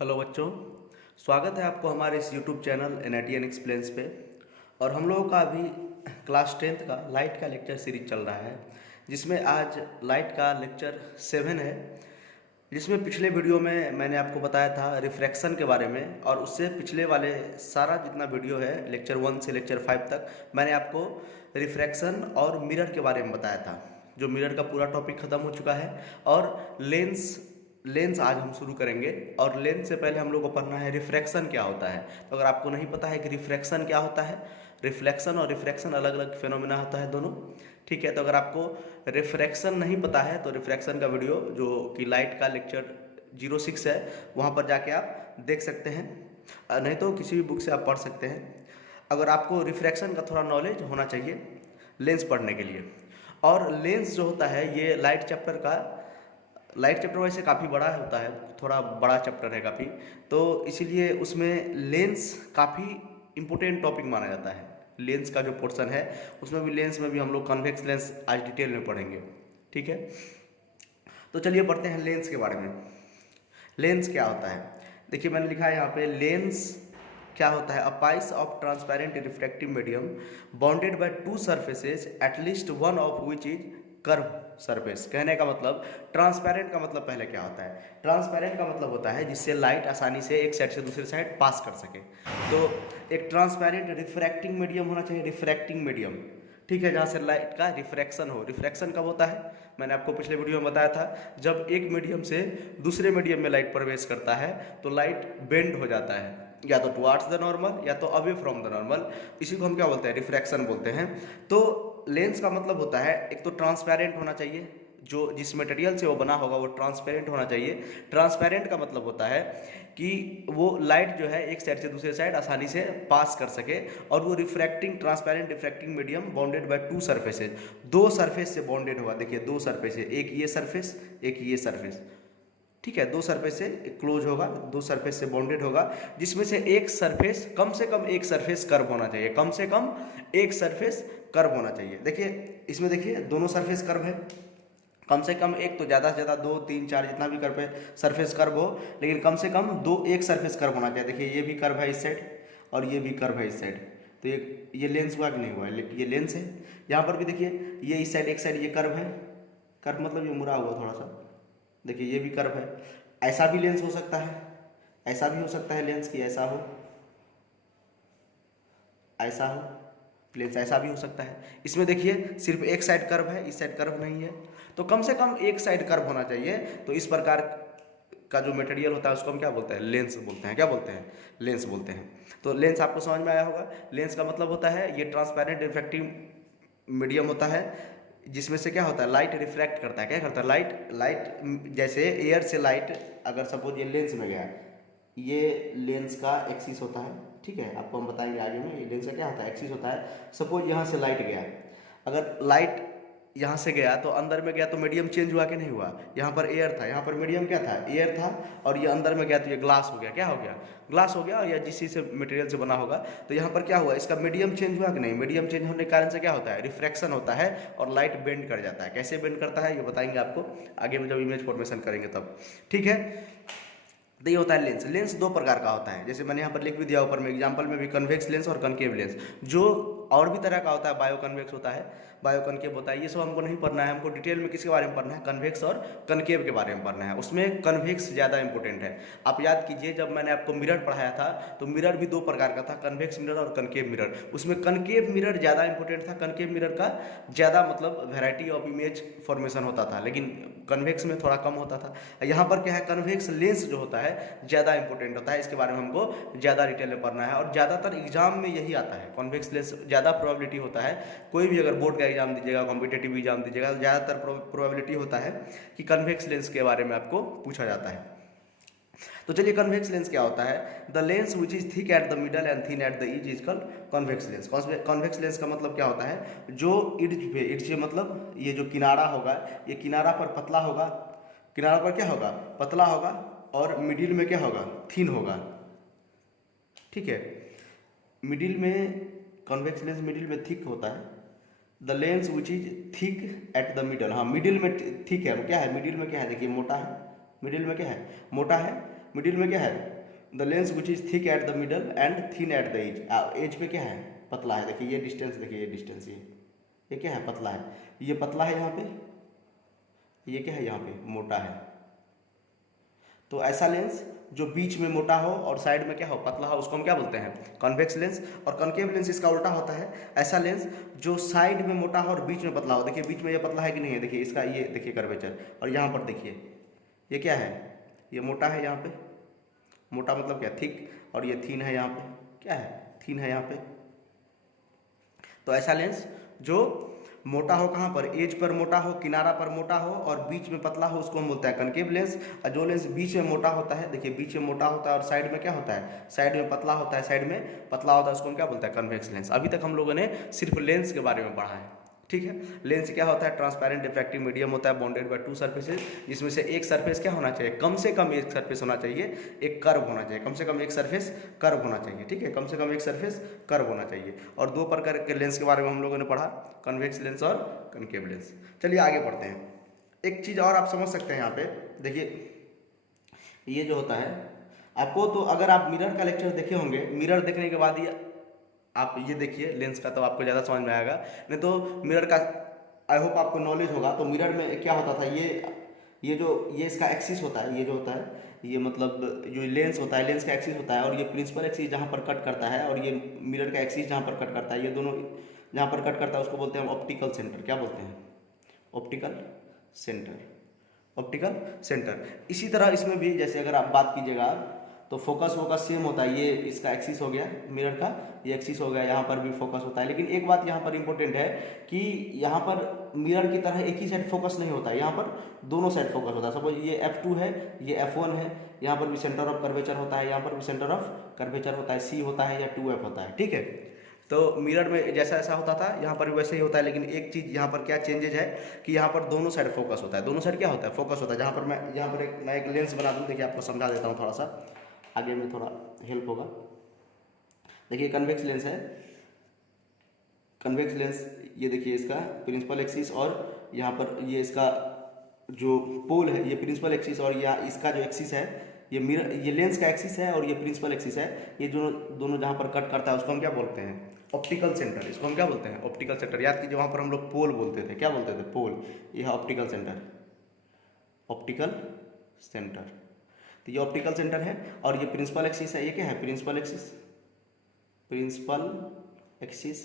Hello बच्चों, स्वागत है आपको हमारे इस यूट्यूब चैनल एन एक्सप्लेन्स पे। और हम लोगों का अभी क्लास 10th का लाइट का लेक्चर सीरीज चल रहा है, जिसमें आज लाइट का लेक्चर 7 है। जिसमें पिछले वीडियो में मैंने आपको बताया था रिफ्रैक्शन के बारे में, और उससे पिछले वाले सारा जितना वीडियो है लेक्चर 1 से लेक्चर 5 तक मैंने आपको रिफ्रैक्शन और मिरर के बारे में बताया था। जो मिरर का पूरा टॉपिक ख़त्म हो चुका है। और लेंस आज हम शुरू करेंगे। और लेंस से पहले हम लोग को पढ़ना है रिफ्रैक्शन क्या होता है। तो अगर आपको नहीं पता है कि रिफ्रैक्शन क्या होता है, रिफ्लेक्शन और रिफ्रैक्शन अलग अलग फिनोमिना होता है दोनों, ठीक है। तो अगर आपको रिफ्रैक्शन नहीं पता है तो रिफ्रैक्शन का वीडियो जो कि लाइट का लेक्चर 06 है, वहाँ पर जाके आप देख सकते हैं, नहीं तो किसी भी बुक से आप पढ़ सकते हैं। अगर आपको रिफ्रैक्शन का थोड़ा नॉलेज होना चाहिए लेंस पढ़ने के लिए। और लेंस जो होता है ये लाइट चैप्टर वैसे काफ़ी बड़ा होता है, थोड़ा बड़ा चैप्टर है काफ़ी, तो इसीलिए उसमें लेंस काफ़ी इम्पोर्टेंट टॉपिक माना जाता है। लेंस का जो पोर्शन है उसमें भी लेंस में भी हम लोग कन्वेक्स लेंस आज डिटेल में पढ़ेंगे, ठीक है। तो चलिए पढ़ते हैं लेंस के बारे में। लेंस क्या होता है, देखिए मैंने लिखा है यहाँ पे, लेंस क्या होता है, a piece of transparent refractive medium bounded by two surfaces at least one of which is curve surface. कहने का मतलब, ट्रांसपेरेंट का मतलब पहले क्या होता है, ट्रांसपेरेंट का मतलब होता है जिससे लाइट आसानी से एक साइड से दूसरे साइड पास कर सके। तो एक ट्रांसपेरेंट रिफ्रैक्टिंग मीडियम होना चाहिए, रिफ्रैक्टिंग मीडियम, ठीक है, जहाँ से लाइट का रिफ्रैक्शन हो। रिफ्रैक्शन कब होता है, मैंने आपको पिछले वीडियो में बताया था, जब एक मीडियम से दूसरे मीडियम में लाइट प्रवेश करता है तो लाइट बेंड हो जाता है, या तो टुवार्ड्स द नॉर्मल या तो अवे फ्रॉम द नॉर्मल। इसी को हम क्या बोलते हैं, रिफ्रैक्शन बोलते हैं। तो लेंस का मतलब होता है, एक तो ट्रांसपेरेंट होना चाहिए, जो जिस मटेरियल से वो बना होगा वो ट्रांसपेरेंट होना चाहिए। ट्रांसपेरेंट का मतलब होता है कि वो लाइट जो है एक साइड से दूसरे साइड आसानी से पास कर सके। और वो refracting, transparent refracting medium bounded by to surfaces, दो सरफेस से बाउंडेड होगा। देखिए दो सरफेस है, एक ये सरफेस एक ये सरफेस, ठीक है, दो सरफेस से क्लोज होगा, दो सरफेस से बाउंडेड होगा, जिसमें से एक सरफेस, कम से कम एक सरफेस कर्व होना चाहिए, कम से कम एक सरफेस कर्व होना चाहिए। देखिए इसमें देखिए दोनों सरफेस कर्व है, कम से कम एक, तो ज़्यादा से ज़्यादा 2 3 4 जितना भी कर्व है सरफेस कर्व हो, लेकिन कम से कम दो, एक सरफेस कर्व होना चाहिए। देखिए ये भी कर्व है इस साइड और ये भी कर्व है इस साइड, तो ये लेंस हुआ कि नहीं हुआ, ये लेंस है। यहाँ पर भी देखिए ये इस साइड, एक साइड ये कर्व है, कर्व मतलब ये मुड़ा हुआ थोड़ा सा, देखिए ये भी कर्व है। ऐसा भी लेंस हो सकता है, ऐसा भी हो सकता है लेंस की, ऐसा हो, ऐसा हो, लेंस ऐसा भी हो सकता है। इसमें देखिए सिर्फ एक साइड कर्व है, इस साइड कर्व नहीं है, तो कम से कम एक साइड कर्व होना चाहिए। तो इस प्रकार का जो मटेरियल होता है उसको हम क्या बोलते हैं, लेंस बोलते हैं। क्या बोलते हैं, लेंस बोलते हैं। तो लेंस आपको समझ में आया होगा। लेंस का मतलब होता है ये ट्रांसपेरेंट रिफ्रैक्टिव मीडियम होता है, जिसमें से क्या होता है, लाइट रिफ्रैक्ट करता है। क्या करता है, लाइट जैसे एयर से लाइट, अगर सपोज ये लेंस में गया, ये लेंस का एक्सिस होता है, ठीक है, आपको हम बताएंगे आगे में, ये लेंस का क्या होता है, एक्सिस होता है। सपोज यहाँ से लाइट गया, अगर लाइट यहाँ से गया तो अंदर में गया तो मीडियम चेंज हुआ कि नहीं हुआ, यहाँ पर एयर था, यहाँ पर मीडियम क्या था, एयर था, और ये अंदर में गया तो ये ग्लास हो गया। क्या हो गया, ग्लास हो गया, या जिस चीज़ से मटेरियल से बना होगा। तो यहाँ पर क्या हुआ, इसका मीडियम चेंज हुआ कि नहीं, मीडियम चेंज होने के कारण से क्या होता है, रिफ्रैक्शन होता है और लाइट बेंड कर जाता है। कैसे बेंड करता है ये बताएंगे आपको आगे में जब इमेज फॉर्मेशन करेंगे तब, ठीक है। तो ये होता है लेंस। लेंस दो प्रकार का होता है, जैसे मैंने यहाँ पर लिख भी दिया ऊपर में एग्जांपल में भी, कन्वेक्स लेंस और कनकेव लेंस। जो और भी तरह का होता है, बायो कन्वेक्स होता है, बायो कनकेव होता है, ये सब हमको नहीं पढ़ना है। हमको डिटेल में किसके बारे में पढ़ना है, कन्वेक्स और कनकेव के बारे में पढ़ना है। उसमें कन्वेक्स ज़्यादा इंपॉर्टेंट है। आप याद कीजिए जब मैंने आपको मिरर पढ़ाया था तो मिरर भी दो प्रकार का था, कन्वेक्स मिरर और कनकेव मिरर। उसमें कनकेव मिरर ज़्यादा इंपॉर्टेंट था, कनकेव मिरर का ज़्यादा मतलब वेराइटी ऑफ इमेज फॉर्मेशन होता था, लेकिन कन्वेक्स में थोड़ा कम होता था। यहाँ पर क्या है, कन्वेक्स लेंस जो होता है ज़्यादा इंपॉर्टेंट होता है, इसके बारे में हमको ज़्यादा डिटेल में पढ़ना है। और ज़्यादातर एग्जाम में यही आता है, कॉन्वेक्स लेंस ज़्यादा प्रोबेबिलिटी होता है। कोई भी अगर बोर्ड का एग्जाम दीजिएगा, कॉम्पिटेटिव एग्जाम दीजिएगा, तो ज़्यादातर प्रोबेबिलिटी होता है कि कन्वेक्स लेंस के बारे में आपको पूछा जाता है। तो चलिए कन्वेक्स लेंस क्या होता है, the lens which is thick at the middle and thin at the edge is called convex lens. Convex lens का मतलब क्या होता है, जो इर्ज पे, इर्ज मतलब ये जो किनारा होगा, ये किनारा पर पतला होगा, किनारा पर क्या होगा, पतला होगा, और मिडिल में क्या होगा, थिन होगा, ठीक है। मिडिल में कॉन्वेक्स लेंस मिडिल में थिक होता है। The lens which is thick at the middle, हाँ मिडिल में थिक है, क्या है मिडिल में, क्या है देखिए मोटा है, मिडिल में क्या है, मोटा है, मिडिल में क्या है, the lens which is thick at the middle and thin at the edge, edge पे क्या है, पतला है। देखिए ये डिस्टेंस, देखिए ये डिस्टेंस, ये क्या है, पतला है, ये पतला है यहाँ पे, ये क्या है यहाँ पे मोटा है। तो ऐसा लेंस जो बीच में मोटा हो और साइड में क्या हो, पतला हो, उसको हम क्या बोलते हैं, कॉन्वेक्स लेंस। और कॉन्केव लेंस इसका उल्टा होता है, ऐसा लेंस जो साइड में मोटा हो और बीच में पतला हो। देखिए बीच में ये पतला है कि नहीं है, देखिए इसका ये देखिए कर्वेचर, और यहाँ पर देखिए ये क्या है, ये मोटा है यहाँ पे, मोटा मतलब क्या, थिक, और ये थीन है यहाँ पे, क्या है, थीन है यहाँ पे। तो ऐसा लेंस जो मोटा हो, कहाँ पर, एज पर मोटा हो, किनारा पर मोटा हो और बीच में पतला हो, उसको हम बोलते हैं कनकेव लेंस। और जो लेंस बीच में मोटा होता है, देखिए बीच में मोटा होता है और साइड में क्या होता है, साइड में पतला होता है, साइड में पतला होता है, उसको हम क्या बोलते हैं, कन्वेक्स लेंस। अभी तक हम लोगों ने सिर्फ लेंस के बारे में पढ़ा है, ठीक है। लेंस क्या होता है, ट्रांसपेरेंट रिफ्रैक्टिव मीडियम होता है, बॉन्डेड बाय टू सरफेसेज, जिसमें से एक सरफेस क्या होना चाहिए, कम से कम एक सरफेस होना चाहिए, एक कर्व होना चाहिए, कम से कम एक सरफेस कर्व होना चाहिए, ठीक है, कम से कम एक सरफेस कर्व होना चाहिए। और दो प्रकार के लेंस के बारे में हम लोगों ने पढ़ा, कन्वेक्स लेंस और कनकेव लेंस। चलिए आगे बढ़ते हैं। एक चीज़ और आप समझ सकते हैं यहाँ पे, देखिए ये जो होता है आपको, तो अगर आप मिरर का लेक्चर देखे होंगे, मिरर देखने के बाद ही आप ये देखिए लेंस का, तो आपको ज़्यादा समझ में आएगा। नहीं तो मिरर का आई होप आपको नॉलेज होगा। तो मिरर में क्या होता था, ये इसका एक्सिस होता है, ये जो होता है, ये मतलब जो लेंस होता है, लेंस का एक्सिस होता है, और ये प्रिंसिपल एक्सिस जहाँ पर कट करता है, और ये मिरर का एक्सिस जहाँ पर कट करता है, ये दोनों जहाँ पर कट करता है उसको बोलते हैं ऑप्टिकल सेंटर। क्या बोलते हैं, ऑप्टिकल सेंटर, ऑप्टिकल सेंटर। इसी तरह इसमें भी जैसे अगर आप बात कीजिएगा तो फोकस सेम होता है, ये इसका एक्सिस हो गया मिरर का, ये एक्सिस हो गया, यहाँ पर भी फोकस होता है। लेकिन एक बात यहाँ पर इंपॉर्टेंट है कि यहाँ पर मिरर की तरह एक ही साइड फोकस नहीं होता है, यहाँ पर दोनों साइड फोकस होता है। सपोज ये F2 है, ये F1 है, यहाँ पर भी सेंटर ऑफ कर्वेचर होता है, यहाँ पर भी सेंटर ऑफ कर्वेचर होता है, C होता है या 2F होता है, ठीक है। तो मिरर में जैसा ऐसा होता था, यहाँ पर भी वैसे ही होता है। लेकिन एक चीज़ यहाँ पर क्या चेंजेज है कि यहाँ पर दोनों साइड फोकस होता है, दोनों साइड क्या होता है, फोकस होता है। जहाँ पर मैं एक लेंस बना दूँ, देखिए आपको समझा देता हूँ थोड़ा सा, आगे में थोड़ा हेल्प होगा। देखिए कन्वेक्स लेंस है, कन्वेक्स लेंस, ये देखिए इसका प्रिंसिपल एक्सिस, और यहाँ पर ये इसका जो पोल है, ये प्रिंसिपल एक्सिस, और यहाँ इसका जो एक्सिस है, ये मिरर, ये लेंस का एक्सिस है और ये प्रिंसिपल एक्सिस है। ये दोनों जहाँ पर कट करता है उसको हम क्या बोलते हैं, ऑप्टिकल सेंटर। इसको हम क्या बोलते हैं, ऑप्टिकल सेंटर। याद कीजिए वहाँ पर हम लोग पोल बोलते थे, क्या बोलते थे, पोल। ये है ऑप्टिकल सेंटर, ऑप्टिकल सेंटर। तो ये ऑप्टिकल सेंटर है, और ये प्रिंसिपल एक्सिस है, ये क्या है, प्रिंसिपल एक्सिस, प्रिंसिपल एक्सिस,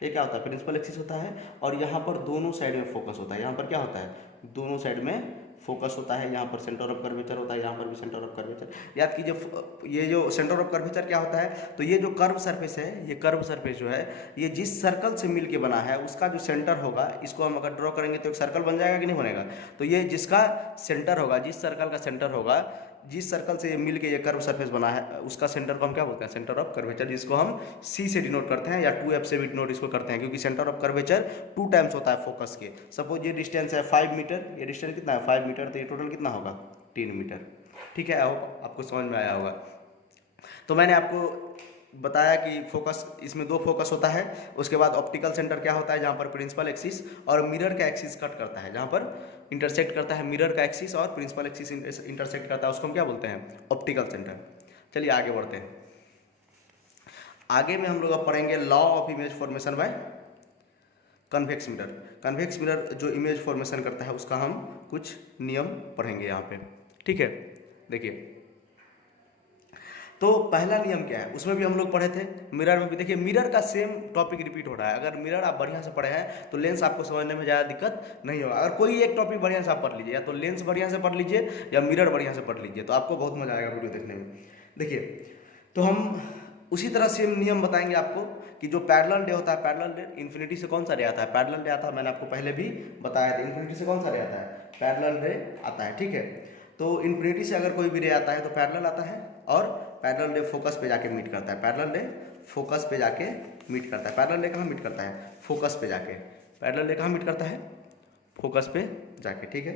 ये क्या होता है, प्रिंसिपल एक्सिस होता है। और यहाँ पर दोनों साइड में फोकस होता है, यहाँ पर क्या होता है, दोनों साइड में फोकस होता है, यहाँ पर सेंटर ऑफ कर्वेचर होता है, यहाँ पर भी सेंटर ऑफ कर्वेचर। याद कीजिए ये जो सेंटर ऑफ कर्वेचर क्या होता है, तो ये जो कर्व सरफेस है, ये कर्व सरफेस जो है, ये जिस सर्कल से मिल के बना है उसका जो सेंटर होगा, इसको हम अगर ड्रॉ करेंगे तो एक सर्कल बन जाएगा कि नहीं बनेगा। तो ये जिसका सेंटर होगा, जिस सर्कल का सेंटर होगा, जिस सर्कल से मिल के ये कर्व सरफेस बना है, उसका सेंटर को हम क्या बोलते हैं, सेंटर ऑफ कर्वेचर, जिसको हम C से डिनोट करते हैं, या 2F से भी डिनोट इसको करते हैं, क्योंकि सेंटर ऑफ कर्वेचर 2 टाइम्स होता है फोकस के। सपोज ये डिस्टेंस है 5 मीटर, ये डिस्टेंस कितना है 5 मीटर, तो ये टोटल कितना होगा 3 मीटर, ठीक है। आपको समझ में आया होगा। तो मैंने आपको बताया कि फोकस, इसमें 2 फोकस होता है। उसके बाद ऑप्टिकल सेंटर क्या होता है, जहाँ पर प्रिंसिपल एक्सिस और मिरर का एक्सिस कट करता है, जहाँ पर इंटरसेक्ट करता है मिरर का एक्सिस और प्रिंसिपल एक्सिस इंटरसेक्ट करता है, उसको हम क्या बोलते हैं, ऑप्टिकल सेंटर। चलिए आगे बढ़ते हैं। आगे में हम लोग अब पढ़ेंगे law of image formation by convex mirror. Convex mirror जो इमेज फॉर्मेशन करता है उसका हम कुछ नियम पढ़ेंगे यहाँ पे, ठीक है। देखिए तो पहला नियम क्या है, उसमें भी हम लोग पढ़े थे, मिरर में भी। देखिए मिरर का सेम टॉपिक रिपीट हो रहा है। अगर मिरर आप बढ़िया से पढ़े हैं तो लेंस आपको समझने में ज़्यादा दिक्कत नहीं होगा। अगर कोई एक टॉपिक बढ़िया से आप पढ़ लीजिए, या तो लेंस बढ़िया से पढ़ लीजिए या मिरर बढ़िया से पढ़ लीजिए, तो आपको बहुत मजा आएगा वीडियो देखने में। देखिए तो हम उसी तरह सेम नियम बताएंगे आपको कि जो पैरेलल रे होता है, पैरेलल रे इन्फिनिटी से कौन सा रे आता है, पैरेलल रे आता है। मैंने आपको पहले भी बताया था, इन्फिनिटी से कौन सा रे आता है, पैरेलल रे आता है, ठीक है। तो इन्फिनिटी से अगर कोई भी रे आता है तो पैरेलल आता है, और पैरेलल रे फोकस पे जाके मीट करता है, पैरेलल रे फोकस पे जाके मीट करता है। पैरेलल रे कहाँ मीट करता है, फोकस पे जाके। पैरेलल रे कहाँ मीट करता है, फोकस पे जाके, ठीक है।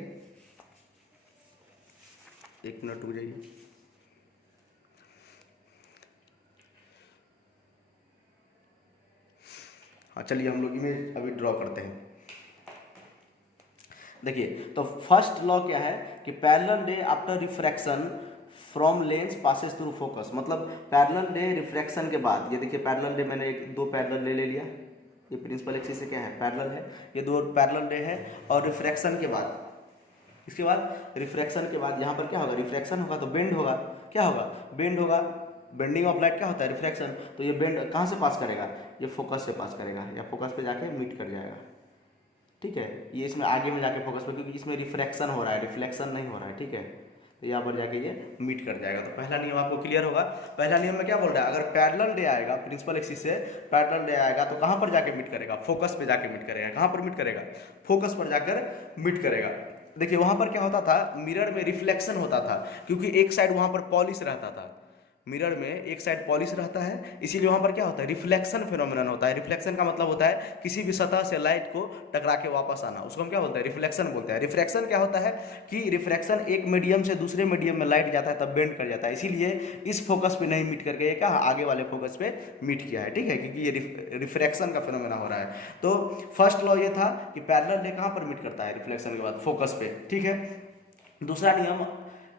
एक मिनट रुक जाइए। हाँ चलिए हम लोग इमेज अभी ड्रॉ करते हैं। देखिए, तो फर्स्ट लॉ क्या है कि पैरेलल रे after refraction from lens passes through focus, मतलब पैरेलल रे रिफ्रैक्शन के बाद, ये देखिए पैरेलल रे मैंने दो पैरेलल रे ले लिया, ये प्रिंसिपल एक्सिस से क्या है पैरेलल है, ये दो पैरेलल रे है, और रिफ्रैक्शन के बाद, इसके बाद रिफ्रैक्शन के बाद यहाँ पर क्या होगा, रिफ्रैक्शन होगा तो बेंड होगा, क्या होगा, बेंड होगा, बेंडिंग ऑफ लाइट क्या होता है, रिफ्रैक्शन, तो ये बेंड कहाँ से पास करेगा, ये फोकस से पास करेगा, या फोकस पे जाके मीट कर जाएगा, ठीक है, ये इसमें आगे में जाके फोकस पे, क्योंकि इसमें रिफ्रैक्शन हो रहा है, रिफ्लेक्शन नहीं हो रहा है, ठीक है, तो यहाँ पर जाके ये मीट कर जाएगा। तो पहला नियम आपको क्लियर होगा। पहला नियम में क्या बोल रहा है, अगर पैरेलल रे आएगा प्रिंसिपल एक्सिस से पैरेलल रे आएगा तो कहाँ पर जाके मीट करेगा, फोकस पे जाके मीट करेगा, कहाँ पर मीट करेगा, फोकस पर जाकर मीट करेगा। देखिए वहाँ पर क्या होता था, मिरर में रिफ्लेक्शन होता था, क्योंकि एक साइड वहाँ पर पॉलिश रहता था, मिरर में एक साइड पॉलिश रहता है, इसीलिए वहाँ पर क्या होता है, रिफ्लेक्शन फिनोमिनन होता है। रिफ्लेक्शन का मतलब होता है किसी भी सतह से लाइट को टकरा के वापस आना, उसको हम क्या बोलते हैं, रिफ्लेक्शन बोलते हैं। रिफ्रैक्शन क्या होता है कि रिफ्रैक्शन एक मीडियम से दूसरे मीडियम में लाइट जाता है तब बेंड कर जाता है, इसीलिए इस फोकस पे नहीं मीट करके ये क्या आगे वाले फोकस पे मीट किया है, ठीक है, क्योंकि ये रिफ्रैक्शन का फिनोमिना हो रहा है। तो फर्स्ट लॉ ये था कि पैरेलल रे कहाँ पर मीट करता है, रिफ्लेक्शन के बाद फोकस पे, ठीक है। दूसरा नियम,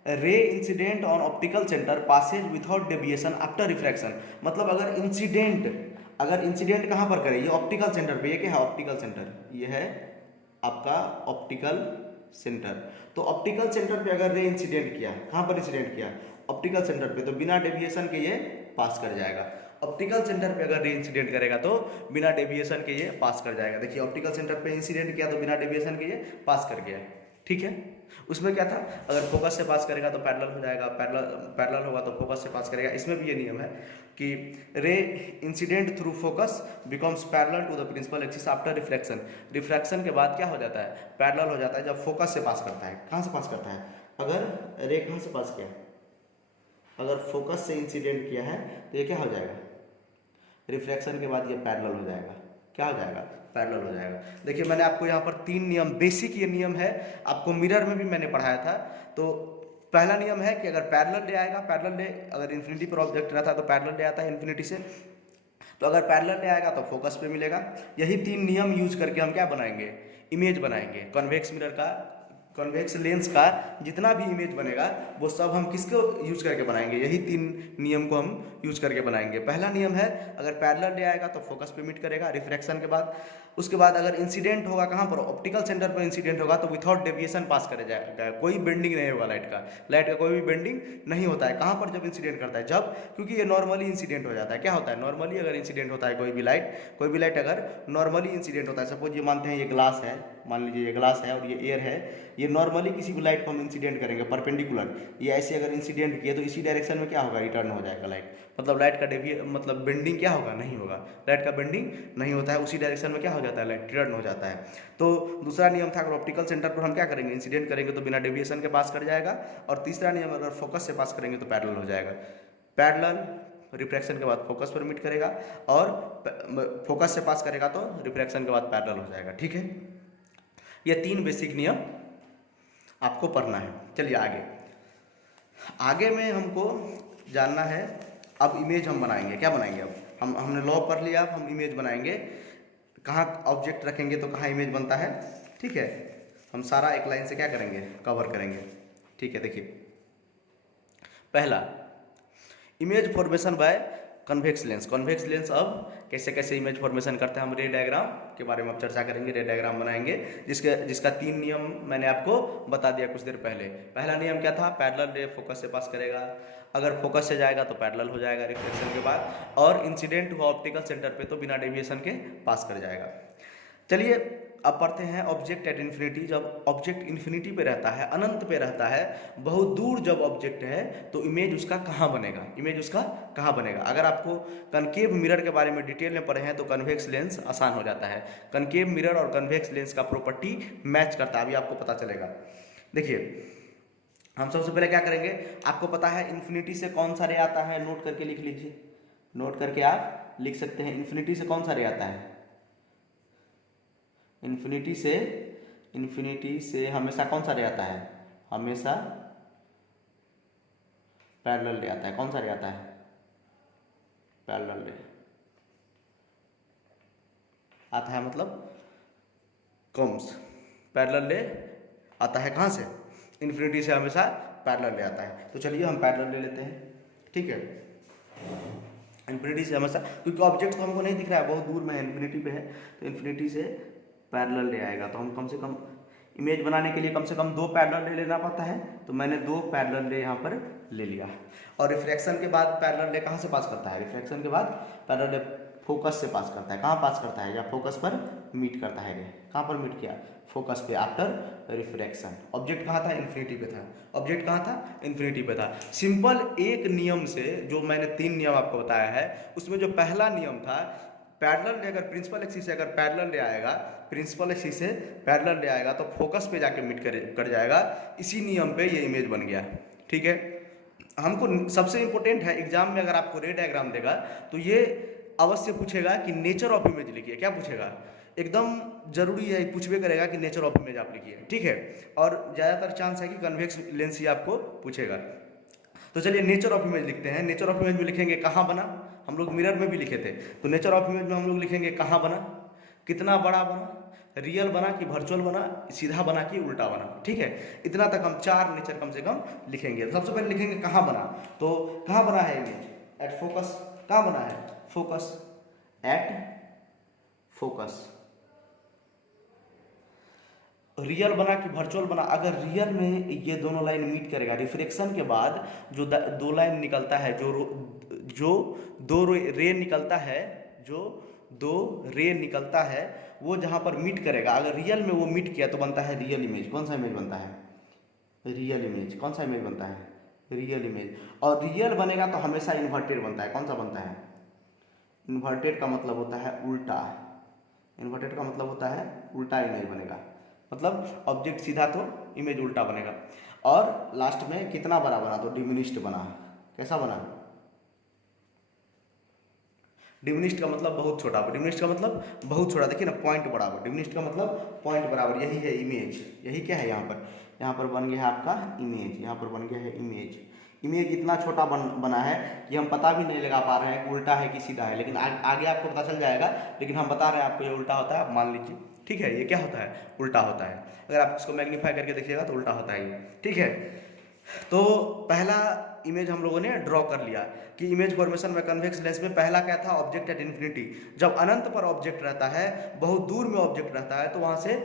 ray incident on optical centre passes without deviation after refraction, मतलब अगर इंसिडेंट कहाँ पर करे, ये ऑप्टिकल सेंटर पे, ये क्या है ऑप्टिकल सेंटर, ये है आपका ऑप्टिकल सेंटर, तो ऑप्टिकल सेंटर पे अगर रे इंसिडेंट किया, कहाँ पर इंसिडेंट किया, ऑप्टिकल सेंटर पे, तो बिना डेविएशन के ये पास कर जाएगा। ऑप्टिकल सेंटर पे अगर रे इंसिडेंट करेगा तो बिना डेविएशन के ये पास कर जाएगा। देखिए ऑप्टिकल सेंटर पे इंसिडेंट किया तो बिना डेविएशन के ये पास कर गया, ठीक है। उसमें क्या था, अगर फोकस से पास करेगा तो पैरेलल हो जाएगा, पैरेलल होगा तो फोकस से पास करेगा। इसमें भी ये नियम है कि ray incident through focus becomes parallel to the principal axis after refraction, refraction के बाद क्या हो जाता है, पैरेलल हो जाता है जब फोकस से पास करता है। कहाँ से पास करता है, अगर रे कहाँ से पास किया, अगर फोकस से इंसिडेंट किया है तो ये क्या हो जाएगा, रिफ्रैक्शन के बाद ये पैरेलल हो जाएगा, क्या हो जाएगा, पैरेलल हो जाएगा। देखिए मैंने आपको यहाँ पर 3 नियम, बेसिक ये नियम है, आपको मिरर में भी मैंने पढ़ाया था। तो पहला नियम है कि अगर पैरेलल रे आएगा, पैरेलल रे अगर इन्फिनिटी पर ऑब्जेक्ट रहता है तो पैरेलल रे आता है इन्फिनिटी से, तो अगर पैरेलल रे आएगा तो फोकस पे मिलेगा। यही 3 नियम यूज करके हम क्या बनाएंगे, इमेज बनाएंगे। कॉन्वेक्स मिरर का, कॉन्वेक्स लेंस का जितना भी इमेज बनेगा वो सब हम किसको यूज करके बनाएंगे, यही 3 नियम को हम यूज करके बनाएंगे। पहला नियम है अगर पैरेलल रे आएगा तो फोकस पे मीट करेगा रिफ्रैक्शन के बाद। उसके बाद अगर इंसिडेंट होगा कहाँ पर, ऑप्टिकल सेंटर पर इंसिडेंट होगा तो विथआउट डेविएशन पास करे जाएगा, कोई बेंडिंग नहीं होगा लाइट का कोई भी बेंडिंग नहीं होता है। कहाँ पर जब इंसिडेंट करता है, जब, क्योंकि ये नॉर्मली इंसिडेंट हो जाता है। क्या होता है, नॉर्मली अगर इंसिडेंट होता है कोई भी लाइट अगर नॉर्मली इंसिडेंट होता है, सपोज ये मानते हैं ये ग्लास है, मान लीजिए ये ग्लास है और ये एयर है, ये नॉर्मली किसी भी लाइट को हम इंसिडेंट करेंगे परपेंडिकुलर, ये ऐसे अगर इंसिडेंट किए तो इसी डायरेक्शन में क्या होगा, रिटर्न हो जाएगा लाइट, मतलब लाइट का मतलब बेंडिंग क्या होगा, नहीं होगा, लाइट का बेंडिंग नहीं होता है, उसी डायरेक्शन में क्या हो जाता है, लाइट रिटर्न हो जाता है। तो दूसरा नियम था अगर ऑप्टिकल सेंटर पर हम क्या करेंगे, इंसिडेंट करेंगे तो बिना डेविएशन के पास कर जाएगा। और तीसरा नियम अगर फोकस से पास करेंगे तो पैरेलल हो जाएगा। पैरेलल रिफ्रैक्शन के बाद फोकस पर मीट करेगा, और फोकस से पास करेगा तो रिफ्रैक्शन के बाद पैरेलल हो जाएगा, ठीक है। ये 3 बेसिक नियम आपको पढ़ना है। चलिए आगे में हमको जानना है, अब इमेज हम बनाएंगे, क्या बनाएंगे, अब हमने लॉ पढ़ लिया, अब हम इमेज बनाएंगे। कहाँ ऑब्जेक्ट रखेंगे तो कहाँ इमेज बनता है, ठीक है। हम सारा एक लाइन से क्या करेंगे, कवर करेंगे, ठीक है। देखिए पहला, image formation by convex lens. अब कैसे कैसे इमेज फॉर्मेशन करते हैं, हम रे डायग्राम के बारे में अब चर्चा करेंगे, रे डायग्राम बनाएंगे, जिसका 3 नियम मैंने आपको बता दिया कुछ देर पहले। पहला नियम क्या था, पैरेलल रे फोकस से पास करेगा, अगर फोकस से जाएगा तो पैरेलल हो जाएगा रिफ्लेक्शन के बाद, और इंसिडेंट हुआ ऑप्टिकल सेंटर पे तो बिना डेविएशन के पास कर जाएगा। चलिए अब पढ़ते हैं ऑब्जेक्ट एट इन्फिनिटी। जब ऑब्जेक्ट इन्फिनिटी पे रहता है, अनंत पे रहता है, बहुत दूर जब ऑब्जेक्ट है तो इमेज उसका कहाँ बनेगा, अगर आपको कनकेव मिरर के बारे में डिटेल में पढ़े हैं तो कन्वेक्स लेंस आसान हो जाता है। कनकेव मिरर और कन्वेक्स लेंस का प्रॉपर्टी मैच करता है, अभी आपको पता चलेगा। देखिए हम सबसे पहले क्या करेंगे, आपको पता है इन्फिनिटी से कौन सा रे आता है, नोट करके लिख लीजिए, नोट करके आप लिख सकते हैं। इन्फिनिटी से कौन सा रे आता है, इन्फिनिटी से हमेशा कौन सा रे आता है, हमेशा पैरेलल रे आता है। कौन सा रे आता है, पैरेलल रे आता है, मतलब कम्स पैरेलल रे आता है कहाँ से, इन्फिनिटी से हमेशा पैरेलल ले आता है। तो चलिए हम पैरेलल ले लेते हैं, ठीक है। इन्फिनिटी से हमेशा, क्योंकि ऑब्जेक्ट तो हमको नहीं दिख रहा है, बहुत दूर में है, इन्फिनिटी पे है, तो इन्फिनिटी से पैरेलल ले आएगा। तो हम कम से कम इमेज बनाने के लिए कम से कम 2 पैरेलल ले लेना पड़ता है, तो मैंने 2 पैरेलल ले यहाँ पर ले लिया। और रिफ्रैक्शन के बाद पैरेलल ले कहाँ से पास करता है, रिफ्रैक्शन के बाद पैरेलल ले फोकस से पास करता है। कहाँ पास करता है, या फोकस पर मीट करता है। कहाँ पर मीट किया, फोकस पे, आफ्टर रिफ्रैक्शन। ऑब्जेक्ट कहाँ था, इन्फिनिटी पे था। ऑब्जेक्ट कहाँ था, इन्फिनिटी पे था। सिंपल एक नियम से, जो मैंने 3 नियम आपको बताया है, उसमें जो पहला नियम था, पैरेलल ले अगर प्रिंसिपल एक्सिस से अगर पैरेलल ले आएगा, प्रिंसिपल एक्सिस से पैरेलल ले आएगा, तो फोकस पे जाके मीट कर जाएगा। इसी नियम पे ये इमेज बन गया, ठीक है। हमको सबसे इंपॉर्टेंट है, एग्जाम में अगर आपको रे डायग्राम देगा तो ये अवश्य पूछेगा कि नेचर ऑफ इमेज लिखिए। क्या पूछेगा, एकदम जरूरी है, पूछबे करेगा कि नेचर ऑफ इमेज आप लिखिए, ठीक है। और ज़्यादातर चांस है कि कन्वेक्स लेंस ही आपको पूछेगा। तो चलिए नेचर ऑफ इमेज लिखते हैं। नेचर ऑफ इमेज में लिखेंगे कहाँ बना, हम लोग मिरर में भी लिखे थे, तो नेचर ऑफ इमेज में हम लोग लिखेंगे कहाँ बना, कितना बड़ा बना, रियल बना कि वर्चुअल बना, सीधा बना कि उल्टा बना, ठीक है। इतना तक हम 4 नेचर कम से कम लिखेंगे। सबसे पहले लिखेंगे कहाँ बना, तो कहाँ बना है इमेज, एट फोकस। कहाँ बना है, फोकस, एट फोकस। रियल बना कि वर्चुअल बना, अगर रियल में ये दोनों लाइन मीट करेगा, रिफ्लेक्शन के बाद जो 2 लाइन निकलता है, जो 2 रे निकलता है, जो 2 रे निकलता है, वो जहाँ पर मीट करेगा, अगर रियल में वो मीट किया तो बनता है रियल इमेज। कौन सा इमेज बनता है, रियल इमेज। कौन सा इमेज बनता है, रियल इमेज। और रियल बनेगा तो हमेशा इन्वर्टेड बनता है। कौन सा बनता है, इन्वर्टेड का मतलब होता है उल्टा। इन्वर्टेड का मतलब होता है उल्टा इमेज बनेगा, मतलब ऑब्जेक्ट सीधा तो इमेज उल्टा बनेगा। और लास्ट में कितना बड़ा बना, तो डिमिनिश्ड बना। कैसा बना, डिमिनिश्ड का मतलब बहुत छोटा, डिमिनिश्ड का मतलब बहुत छोटा। देखिए ना, पॉइंट बराबर, डिमिनिश्ड का मतलब पॉइंट बराबर, यही है इमेज। यही क्या है, यहाँ पर बन गया है आपका इमेज, यहाँ पर बन गया है इमेज। इमेज इतना छोटा बना है कि हम पता भी नहीं लगा पा रहे हैं कि उल्टा है कि सीधा है, लेकिन आगे आपको पता चल जाएगा। लेकिन हम बता रहे हैं आपको ये उल्टा होता है, मान लीजिए, ठीक है। ये क्या होता है, उल्टा होता है। अगर आप इसको मैग्नीफाई करके देखिएगा तो उल्टा होता है, ठीक है। तो पहला इमेज हम लोगों ने ड्रॉ कर लिया कि इमेज फॉर्मेशन में कन्वेक्स लेंस में पहला क्या था, ऑब्जेक्ट एट इन्फिनिटी। जब अनंत पर ऑब्जेक्ट रहता है, बहुत दूर में ऑब्जेक्ट रहता है, तो वहाँ से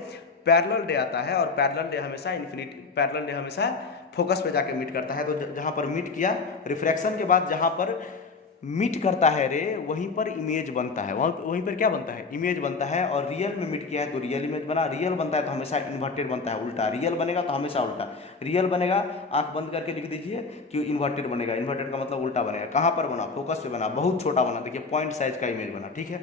पैरेलल रे आता है, और पैरेलल रे हमेशा इन्फिनिटी, पैरेलल रे हमेशा फोकस पे जाके मीट करता है। तो जहाँ पर मीट किया, रिफ्रैक्शन के बाद जहाँ पर मीट करता है रे, वहीं पर इमेज बनता है, वहीं पर क्या बनता है, इमेज बनता है। और रियल में मीट किया है तो रियल इमेज बना। रियल बनता है तो हमेशा इन्वर्टेड बनता है, उल्टा। रियल बनेगा तो हमेशा उल्टा। रियल बनेगा, आंख बंद करके लिख दीजिए कि इन्वर्टेड बनेगा। इन्वर्टेड का मतलब उल्टा बनेगा। कहाँ पर बना, फोकस पे बना, बहुत छोटा बना, देखिए पॉइंट साइज का इमेज बना, ठीक है।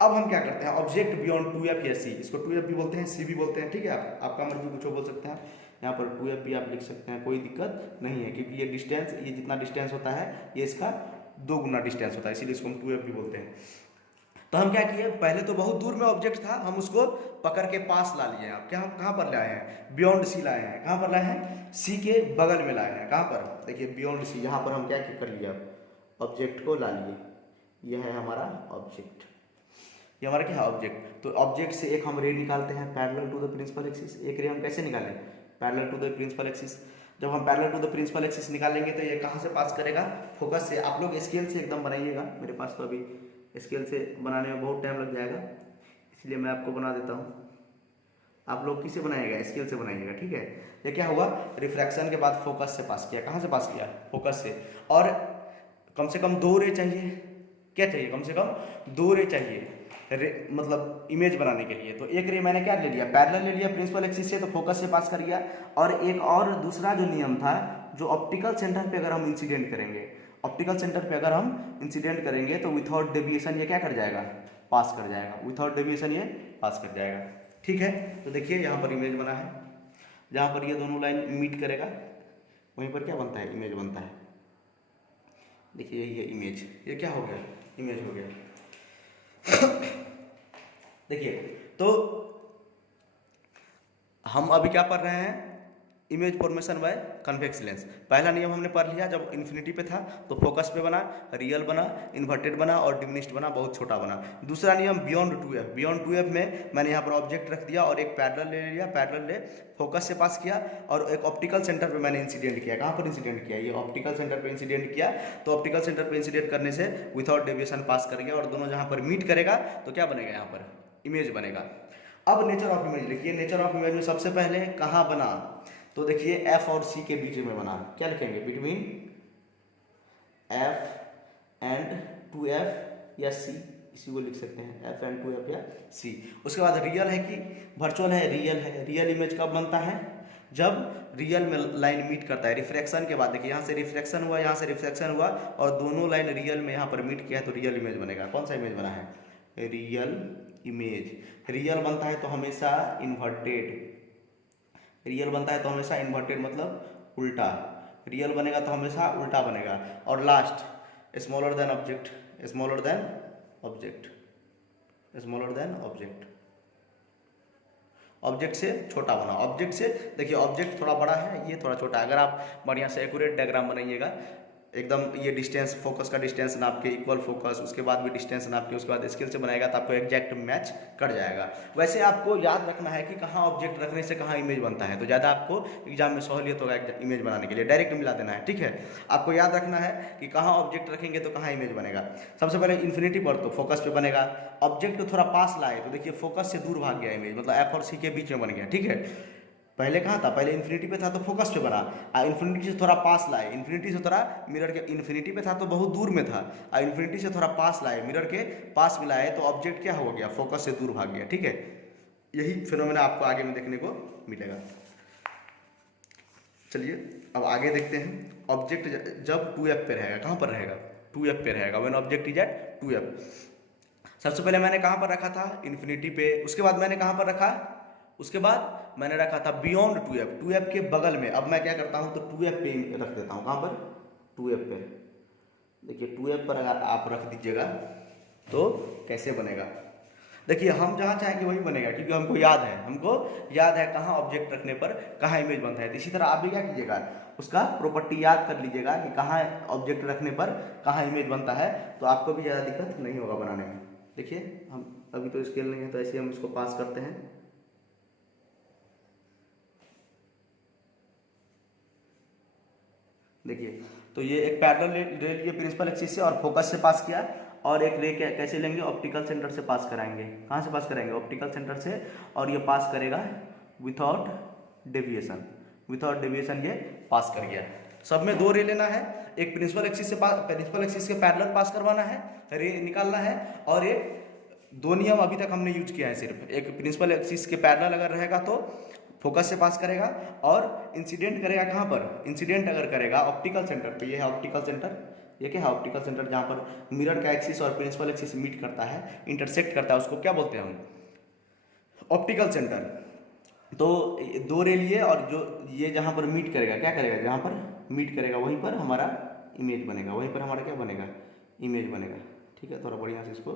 अब हम क्या करते हैं, ऑब्जेक्ट बियॉन्ड 2F या C, इसको 2F भी बोलते हैं, C भी बोलते हैं, ठीक है। आपका मर्जी कुछ बोल सकते हैं, यहाँ पर 2F भी आप लिख सकते हैं, कोई दिक्कत नहीं है, क्योंकि ये डिस्टेंस, ये जितना डिस्टेंस होता है, ये इसका 2 गुना डिस्टेंस होता है, इसीलिए इसको हम 2F भी बोलते हैं। तो हम क्या किए, पहले तो बहुत दूर में ऑब्जेक्ट था, हम उसको पकड़ के पास ला लिए। आप क्या, हम कहाँ पर लाए हैं, बियॉन्ड C लाए हैं। कहाँ पर लाए हैं, C के बगल में लाए हैं। कहाँ पर, देखिए बियॉन्ड C, यहाँ पर हम क्या कर लिया, ऑब्जेक्ट को ला लिए। यह है हमारा ऑब्जेक्ट, ये हमारा क्या है, ऑब्जेक्ट। तो ऑब्जेक्ट से एक हम रे निकालते हैं, parallel to the principal axis. एक रे हम कैसे निकालें, parallel to the principal axis. जब हम parallel to the principal axis निकालेंगे तो ये कहाँ से पास करेगा, फोकस से। आप लोग स्केल से एकदम बनाइएगा, मेरे पास तो अभी स्केल से बनाने में बहुत टाइम लग जाएगा, इसलिए मैं आपको बना देता हूँ। आप लोग किससे बनाइएगा, स्केल से बनाइएगा, ठीक है। ये क्या हुआ, रिफ्रैक्शन के बाद फोकस से पास किया। कहाँ से पास किया, फोकस से। और कम से कम 2 रे चाहिए, क्या चाहिए, कम से कम 2 रे चाहिए मतलब इमेज बनाने के लिए। तो एक रे मैंने क्या ले लिया, पैरेलल ले लिया प्रिंसिपल एक्सिस से, तो फोकस से पास कर गया। और एक और दूसरा जो नियम था, जो ऑप्टिकल सेंटर पे अगर हम इंसिडेंट करेंगे, ऑप्टिकल सेंटर पे अगर हम इंसिडेंट करेंगे तो विथआउट डेविएशन ये क्या कर जाएगा, पास कर जाएगा। विथआउट डेविएशन ये पास कर जाएगा, ठीक है। तो देखिए यहाँ पर इमेज बना है, जहाँ पर ये दोनों लाइन मीट करेगा वहीं पर क्या बनता है, इमेज बनता है। देखिए ये इमेज, ये क्या हो गया, इमेज हो गया। देखिए, तो हम अभी क्या पढ़ रहे हैं, image formation by convex lens. पहला नियम हमने पढ़ लिया, जब इन्फिनिटी पे था तो फोकस पे बना, रियल बना, इन्वर्टेड बना और डिमिनिश्ड बना, बहुत छोटा बना। दूसरा नियम बियॉन्ड 2f, बियॉन्ड 2f में मैंने यहाँ पर ऑब्जेक्ट रख दिया और एक पैरेलल ले लिया, पैरेलल ले फोकस से पास किया और एक ऑप्टिकल सेंटर पे मैंने इंसिडेंट किया। कहाँ पर इंसिडेंट किया? ये ऑप्टिकल सेंटर पे इंसिडेंट किया। तो ऑप्टिकल सेंटर पे इंसिडेंट करने से विदाउट डेविएशन पास कर गया और दोनों जहाँ पर मीट करेगा तो क्या बनेगा? यहाँ पर इमेज बनेगा। अब नेचर ऑफ इमेज लिखिए। नेचर ऑफ इमेज में सबसे पहले कहाँ बना? तो देखिए एफ और सी के बीच में बना। क्या लिखेंगे? बिटवीन एफ एंड 2f या सी, इसी को लिख सकते हैं एफ एंड 2f या सी। उसके बाद रियल है कि वर्चुअल है? रियल है। रियल इमेज कब बनता है? जब रियल में लाइन मीट करता है। रिफ्रैक्शन के बाद देखिए यहाँ से रिफ्रैक्शन हुआ, यहाँ से रिफ्रैक्शन हुआ और दोनों लाइन रियल में यहाँ पर मीट किया है तो रियल इमेज बनेगा। कौन सा इमेज बना है? Real image. रियल बनता है तो हमेशा इन्वर्टेड, रियल बनता है तो हमेशा इन्वर्टेड मतलब उल्टा, रियल बनेगा तो हमेशा उल्टा बनेगा। और last smaller than object, smaller than object, smaller than object, object से छोटा बना। ऑब्जेक्ट से देखिए ऑब्जेक्ट थोड़ा बड़ा है, ये थोड़ा छोटा है। अगर आप बढ़िया से एक्यूरेट डायग्राम बनाइएगा एकदम, ये डिस्टेंस फोकस का डिस्टेंस नाप के, इक्वल फोकस, उसके बाद भी डिस्टेंस नाप के, उसके बाद स्केल से बनाएगा तो आपको एग्जैक्ट मैच कर जाएगा। वैसे आपको याद रखना है कि कहाँ ऑब्जेक्ट रखने से कहाँ इमेज बनता है, तो ज़्यादा आपको एग्जाम में सहूलियत होगा इमेज बनाने के लिए। डायरेक्ट मिला देना है, ठीक है। आपको याद रखना है कि कहाँ ऑब्जेक्ट रखेंगे तो कहाँ इमेज बनेगा। सबसे पहले इन्फिनिटी पर तो फोकस पे बनेगा। ऑब्जेक्ट को थोड़ा पास लाए तो देखिए फोकस से दूर भाग गया इमेज, मतलब एफ और सी के बीच में बन गया, ठीक है। पहले कहाँ था? पहले इन्फिनिटी पे था तो फोकस पे बना, और इन्फिनिटी से थोड़ा पास लाए, इन्फिनिटी से थोड़ा मिरर के, इन्फिनिटी पे था तो बहुत दूर में था, और इन्फिनिटी से थोड़ा पास लाए, मिरर के पास मिलाए तो ऑब्जेक्ट क्या हो गया? फोकस से दूर भाग गया, ठीक है। यही फिनोमेना आपको आगे में देखने को मिलेगा। चलिए अब आगे देखते हैं। ऑब्जेक्ट जब 2f पे रहेगा, कहाँ पर रहेगा? 2f पे रहेगा। When object is at 2f। सबसे पहले मैंने कहाँ पर रखा था? इन्फिनिटी पे। उसके बाद मैंने कहाँ पर रखा? उसके बाद मैंने रखा था बियॉन्ड 2f, 2f के बगल में। अब मैं क्या करता हूँ तो 2f पे रख देता हूँ। कहाँ पर? 2f पे। देखिए 2f पर अगर आप रख दीजिएगा तो कैसे बनेगा? देखिए हम जहाँ चाहेंगे वही बनेगा, क्योंकि हमको याद है कहाँ ऑब्जेक्ट रखने पर कहाँ इमेज बनता है। तो इसी तरह आप भी क्या कीजिएगा, उसका प्रॉपर्टी याद कर लीजिएगा कि कहाँ ऑब्जेक्ट रखने पर कहाँ इमेज बनता है, तो आपको भी ज़्यादा दिक्कत नहीं होगा बनाने में। देखिए हम अभी तो स्केल नहीं है तो ऐसे हम इसको पास करते हैं। देखिए तो ये एक पैरेलल रे लिए प्रिंसिपल एक्सिस से और फोकस से पास किया, और एक रे कैसे लेंगे? ऑप्टिकल सेंटर से पास कराएंगे। कहाँ से पास कराएंगे? ऑप्टिकल सेंटर से, और ये पास करेगा विथआउट डेविएशन, विथआउट डेविएशन ये पास कर गया। सब में 2 रे लेना है, एक प्रिंसिपल एक्सिस से प्रिंसिपल एक्सिस के पैरेलल पास करवाना है, रे निकालना है, और एक 2 नियम अभी तक हमने यूज किया है सिर्फ। एक प्रिंसिपल एक्सिस के पैरेलल अगर रहेगा तो फोकस से पास करेगा, और इंसिडेंट करेगा कहाँ पर? इंसिडेंट अगर करेगा ऑप्टिकल सेंटर पे, ये है ऑप्टिकल सेंटर, ये क्या है? ऑप्टिकल सेंटर, जहाँ पर मिरर का एक्सिस और प्रिंसिपल एक्सिस मीट करता है, इंटरसेक्ट करता है, उसको क्या बोलते हैं हम? Optical centre. तो 2 रे लिए, और जो ये जहाँ पर मीट करेगा, क्या करेगा? जहाँ पर मीट करेगा वहीं पर हमारा इमेज बनेगा, वहीं पर हमारा क्या बनेगा? इमेज बनेगा, ठीक है। थोड़ा बढ़िया से इसको